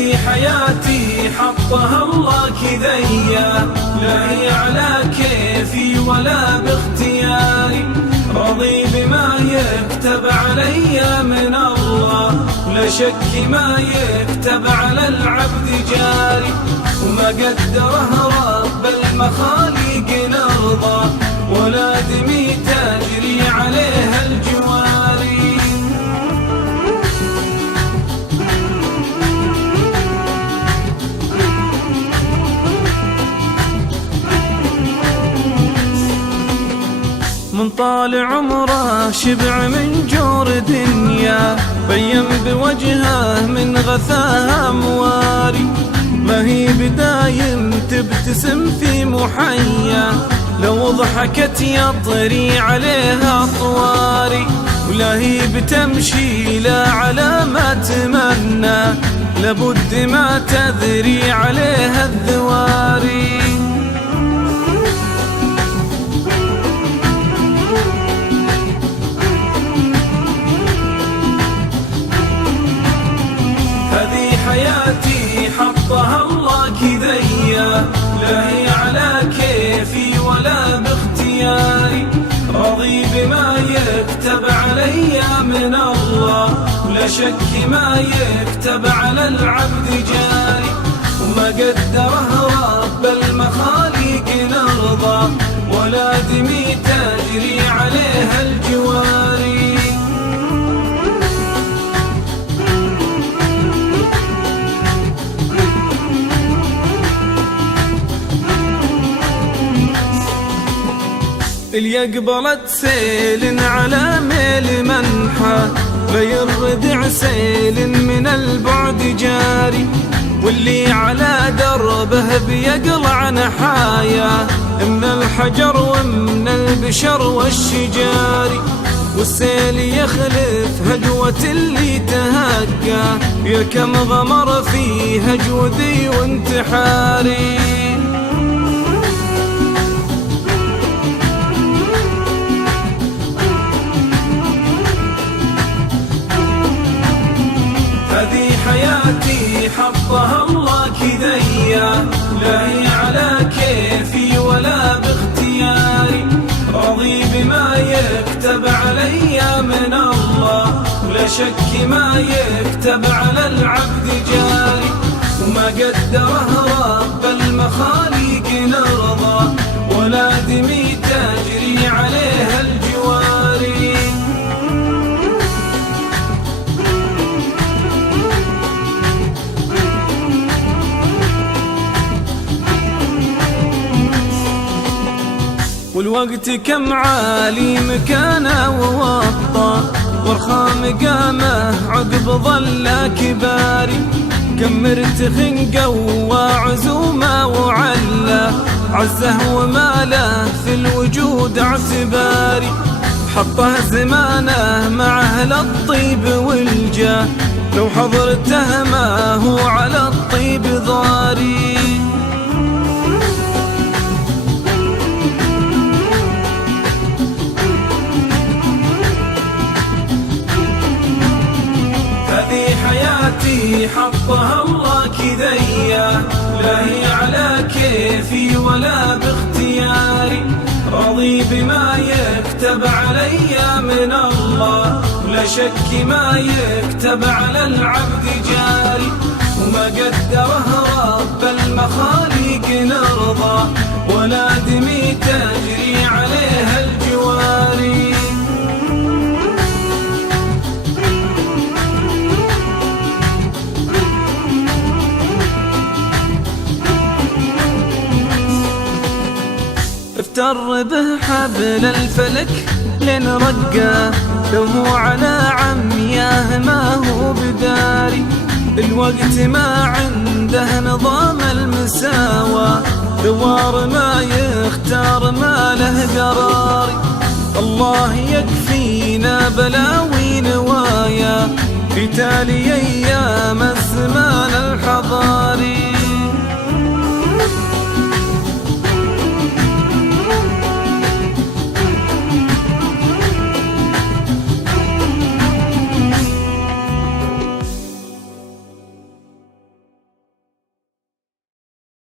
هذه حياتي حطها الله كذيا، لا هي على كيفي ولا باختياري، راضي بما يكتب علي من الله، لا شك ما يكتب على العبد جاري، وما قدره رب المخاليق نرضى، ولا دمي تجري عليها الجواري. من طال عمره شبع من جور دنيا، بين بوجهه من غثاها مواري، ما هي بدايم تبتسم في محيا، لو ضحكت يطري عليها طواري، ولا هي بتمشي لا على ما تمنى، لابد ما تذري عليها الذواري. هذه حياتي حطها الله كذيا، لا هي على كيفي ولا باختياري، راضي بما يكتب علي من الله، ولا شك ما يكتب على العبد جاري، وما قدره رب المخاليق نرضى، ولا دمي تجري عليها الجواري. اليقبلت سيل على ميل منحى، بيردع سيل من البعد جاري، واللي على دربه بيقلع نحايا، من الحجر ومن البشر والشجار، والسيل يخلف هجوة اللي تهجى، يا كم غمر في هجودي وانتحاري. هذه حياتي حطها الله كذيا، لا هي على كيفي ولا باختياري، راضي بما يكتب علي من الله، ولا شك ما يكتب على العبد جاري، وما قدره رب المخاليق نرضى، ولا دمي تجري عليها الجواري. والوقت كم عالي مكانه ووطى، وارخى مقامه عقب ظل كباري، كم مرتخن قوى عزومه وعلى، عزه وماله في الوجود اعتباري، حطه زمانه مع اهل الطيب والجاه، لو حضرته ما هو على الطيب ضاري. هذه حياتي حطها الله كذيا، لا هي على كيفي ولا باختياري، راضي بما يكتب علي من الله، ولا شك ما يكتب على العبد جاري، وما قدره رب المخاليق نرضى، ولا دمي تجري عليها الجواري. افتر به حبل الفلك لين رقاه، لو هو على عمياه ما هو بداري، الوقت ما عنده نظام المساواة، دوار ما يختار ما له قراري، الله يكفينا بلاوي نوايا، في تالي ايام الزمان الحضاري.